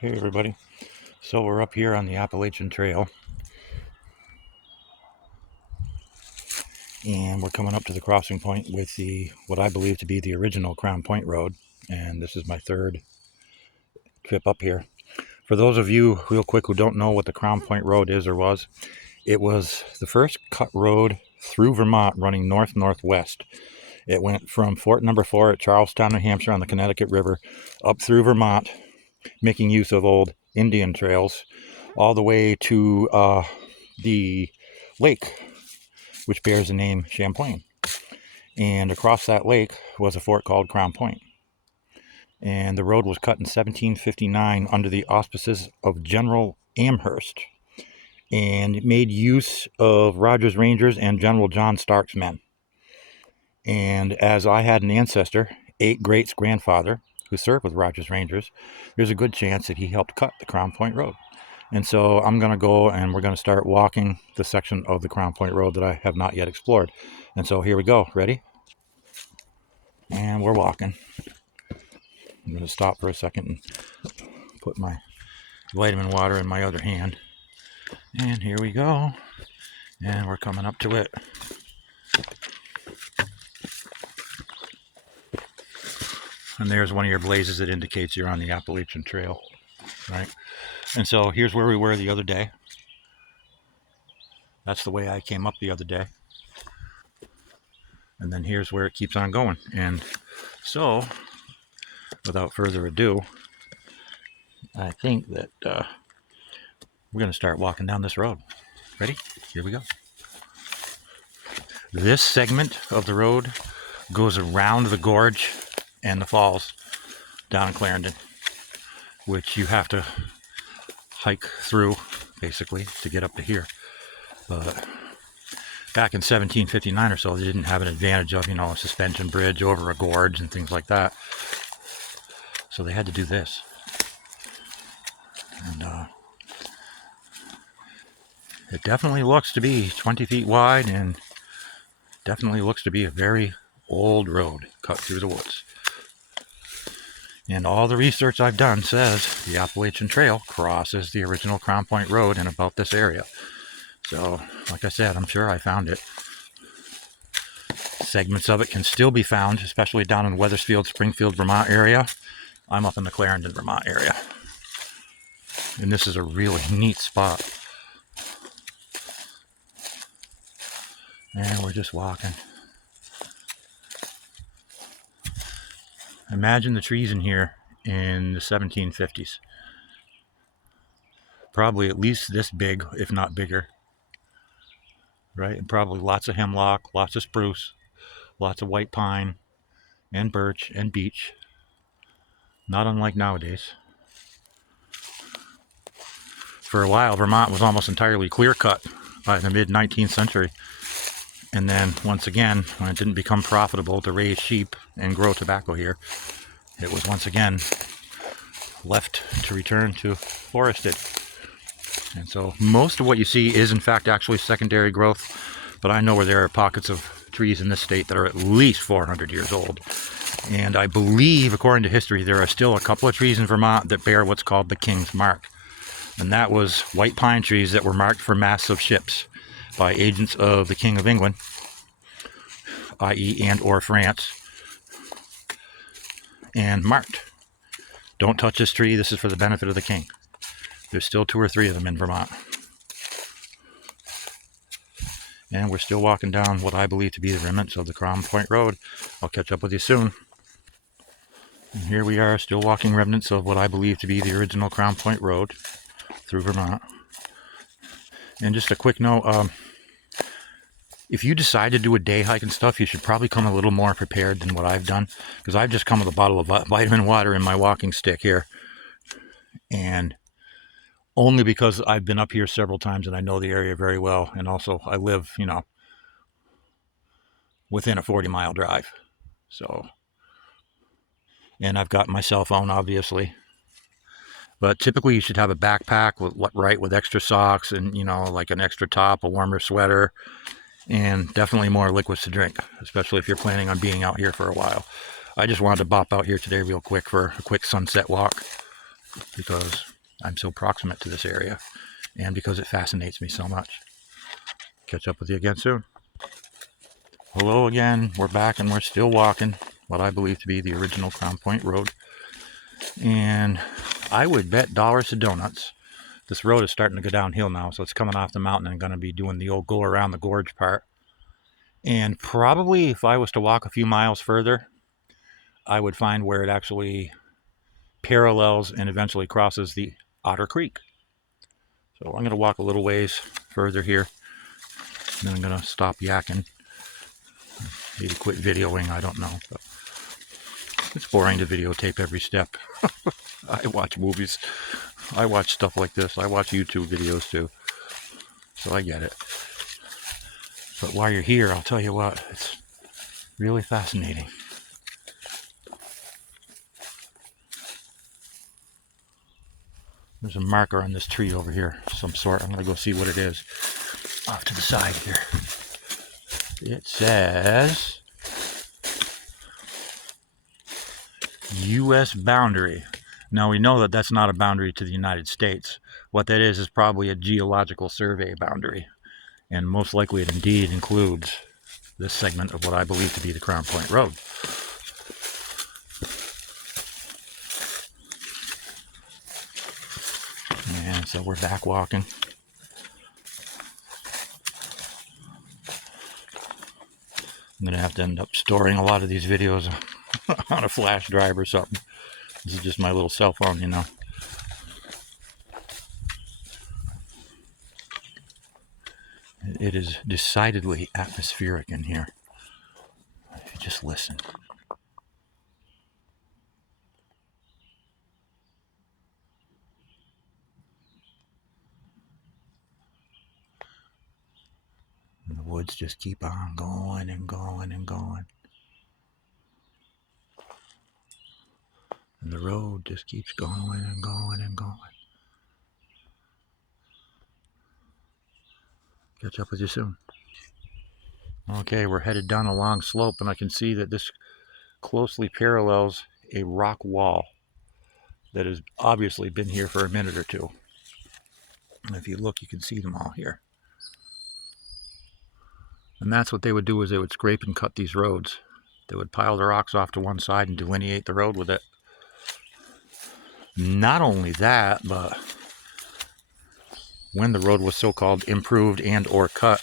Hey everybody. So we're up here on the Appalachian Trail and we're coming up to the crossing point with the what I believe to be the original Crown Point Road, and this is my third trip up here. For those of you real quick who don't know what the Crown Point Road is or was, it was the first cut road through Vermont running north-northwest. It went from Fort Number 4 at Charlestown, New Hampshire on the Connecticut River up through Vermont, making use of old Indian trails, all the way to the lake, which bears the name Champlain. And across that lake was a fort called Crown Point. And the road was cut in 1759 under the auspices of General Amherst, and it made use of Rogers Rangers and General John Stark's men. And as I had an ancestor, 8 greats grandfather, who served with Rogers Rangers, there's a good chance that he helped cut the Crown Point Road. And so I'm going to go and we're going to start walking the section of the Crown Point Road that I have not yet explored. And so here we go. Ready? And we're walking. I'm going to stop for a second and put my vitamin water in my other hand. And here we go. And we're coming up to it. And there's one of your blazes that indicates you're on the Appalachian Trail, right? And so here's where we were the other day. That's the way I came up the other day. And then here's where it keeps on going. And so, without further ado, I think that we're going to start walking down this road. Ready? Here we go. This segment of the road goes around the gorge and the falls down in Clarendon, which you have to hike through, basically, to get up to here. But back in 1759 or so, they didn't have an advantage of, a suspension bridge over a gorge and things like that. So they had to do this. And it definitely looks to be 20 feet wide and definitely looks to be a very old road cut through the woods. And all the research I've done says the Appalachian Trail crosses the original Crown Point Road in about this area. So, like I said, I'm sure I found it. Segments of it can still be found, especially down in Wethersfield, Springfield, Vermont area. I'm up in the Clarendon, Vermont area. And this is a really neat spot. And we're just walking. Imagine the trees in here in the 1750s. Probably at least this big, if not bigger. Right? And probably lots of hemlock, lots of spruce, lots of white pine, and birch, and beech. Not unlike nowadays. For a while, Vermont was almost entirely clear-cut by the mid-19th century. And then, once again, when it didn't become profitable to raise sheep and grow tobacco here, it was once again left to return to forested. And so most of what you see is, in fact, actually secondary growth. But I know where there are pockets of trees in this state that are at least 400 years old. And I believe, according to history, there are still a couple of trees in Vermont that bear what's called the King's Mark. And that was white pine trees that were marked for masts of ships by agents of the King of England, i.e. and or France, and marked. Don't touch this tree, this is for the benefit of the king. There's still 2 or 3 of them in Vermont. And we're still walking down what I believe to be the remnants of the Crown Point Road. I'll catch up with you soon. And here we are, still walking remnants of what I believe to be the original Crown Point Road through Vermont. And just a quick note, if you decide to do a day hike and stuff, you should probably come a little more prepared than what I've done. Because I've just come with a bottle of vitamin water in my walking stick here. And only because I've been up here several times and I know the area very well. And also I live, within a 40-mile drive. So, and I've got my cell phone, obviously. But typically you should have a backpack with extra socks and, like an extra top, a warmer sweater, and definitely more liquids to drink, especially if you're planning on being out here for a while. I just wanted to bop out here today real quick for a quick sunset walk. because I'm so proximate to this area and because it fascinates me so much. Catch up with you again soon. Hello again. We're back and we're still walking what I believe to be the original Crown Point Road. And I would bet dollars to donuts. This road is starting to go downhill now, so it's coming off the mountain and going to be doing the old go around the gorge part. And probably if I was to walk a few miles further, I would find where it actually parallels and eventually crosses the Otter Creek. So I'm going to walk a little ways further here. And then I'm going to stop yakking. Maybe quit videoing, I don't know. But it's boring to videotape every step. I watch movies. I watch stuff like this. I watch YouTube videos too. So I get it. But while you're here, I'll tell you what, it's really fascinating. There's a marker on this tree over here, some sort. I'm going to go see what it is. Off to the side here. It says U.S. boundary. Now we know that that's not a boundary to the United States. What that is probably a geological survey boundary. And most likely it indeed includes this segment of what I believe to be the Crown Point Road. And so we're back walking. I'm going to have to end up storing a lot of these videos on a flash drive or something. This is just my little cell phone, you know. It is decidedly atmospheric in here. If you just listen. And the woods just keep on going and going and going. And the road just keeps going and going and going. Catch up with you soon. Okay, we're headed down a long slope, and I can see that this closely parallels a rock wall that has obviously been here for a minute or two. And if you look, you can see them all here. And that's what they would do, is they would scrape and cut these roads. They would pile the rocks off to one side and delineate the road with it. Not only that, but when the road was so-called improved and or cut,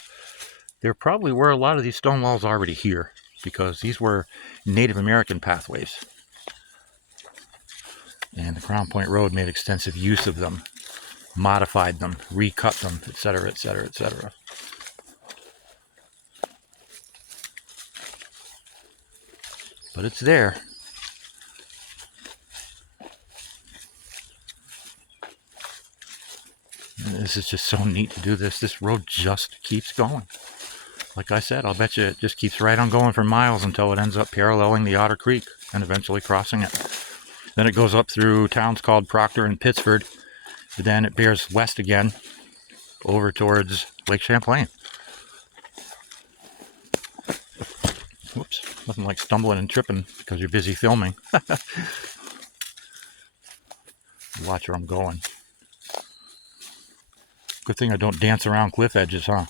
there probably were a lot of these stone walls already here, because these were Native American pathways. And the Crown Point Road made extensive use of them, modified them, recut them, etc., etc., etc. But it's there. And this is just so neat to do this. This road just keeps going. Like I said, I'll bet you it just keeps right on going for miles until it ends up paralleling the Otter Creek and eventually crossing it. Then it goes up through towns called Proctor and Pittsford. Then it bears west again over towards Lake Champlain. Whoops, nothing like stumbling and tripping because you're busy filming. Watch where I'm going. Good thing I don't dance around cliff edges, huh?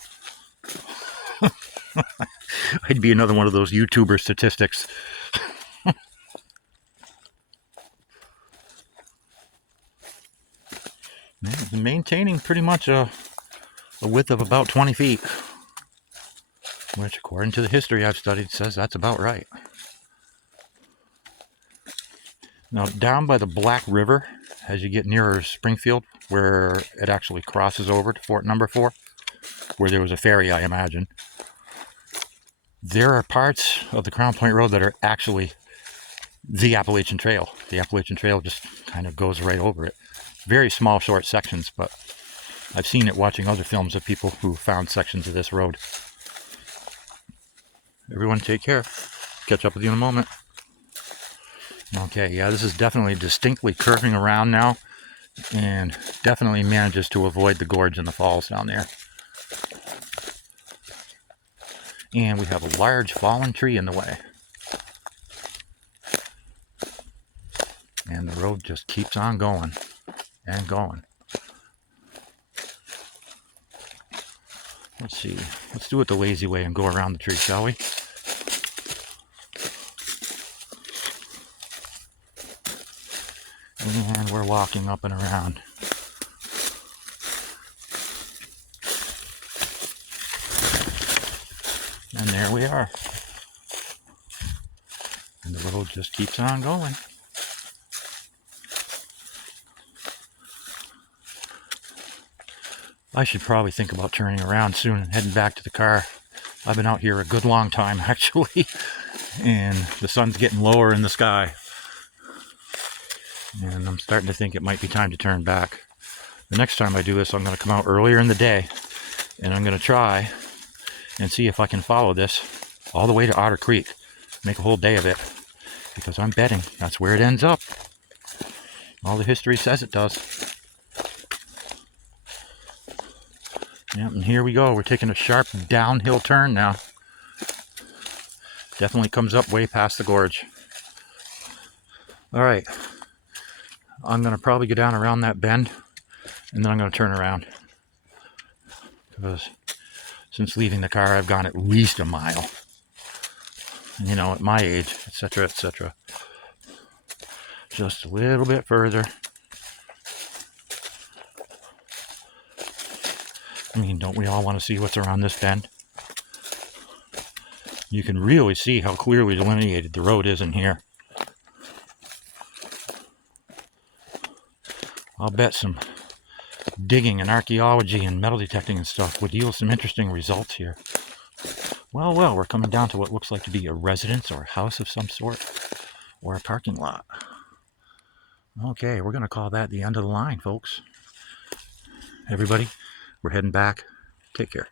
I'd be another one of those YouTuber statistics. Maintaining pretty much a width of about 20 feet. Which, according to the history I've studied, says that's about right. Now, down by the Black River, as you get nearer Springfield, where it actually crosses over to Fort Number 4, where there was a ferry, I imagine, there are parts of the Crown Point Road that are actually the Appalachian Trail. The Appalachian Trail just kind of goes right over it. Very small, short sections, but I've seen it watching other films of people who found sections of this road. Everyone take care. Catch up with you in a moment. Okay, yeah, this is definitely distinctly curving around now, and definitely manages to avoid the gorge and the falls down there. And we have a large fallen tree in the way. And the road just keeps on going. and going. Let's see. Let's do it the lazy way and go around the tree, shall we? And we're walking up and around. And there we are. And the road just keeps on going. I should probably think about turning around soon and heading back to the car. I've been out here a good long time, actually, and the sun's getting lower in the sky. And I'm starting to think it might be time to turn back. The next time I do this, I'm going to come out earlier in the day, and I'm going to try and see if I can follow this all the way to Otter Creek. Make a whole day of it, because I'm betting that's where it ends up. All the history says it does. Yep, and here we go. We're taking a sharp downhill turn now. Definitely comes up way past the gorge. All right. I'm going to probably go down around that bend, and then I'm going to turn around. Because since leaving the car, I've gone at least a mile. You know, at my age, etc., etc. Just a little bit further. I mean, don't we all want to see what's around this bend? You can really see how clearly delineated the road is in here. I'll bet some digging and archaeology and metal detecting and stuff would yield some interesting results here. Well, we're coming down to what looks like to be a residence or a house of some sort, or a parking lot. Okay, we're going to call that the end of the line, folks. Everybody, we're heading back. Take care.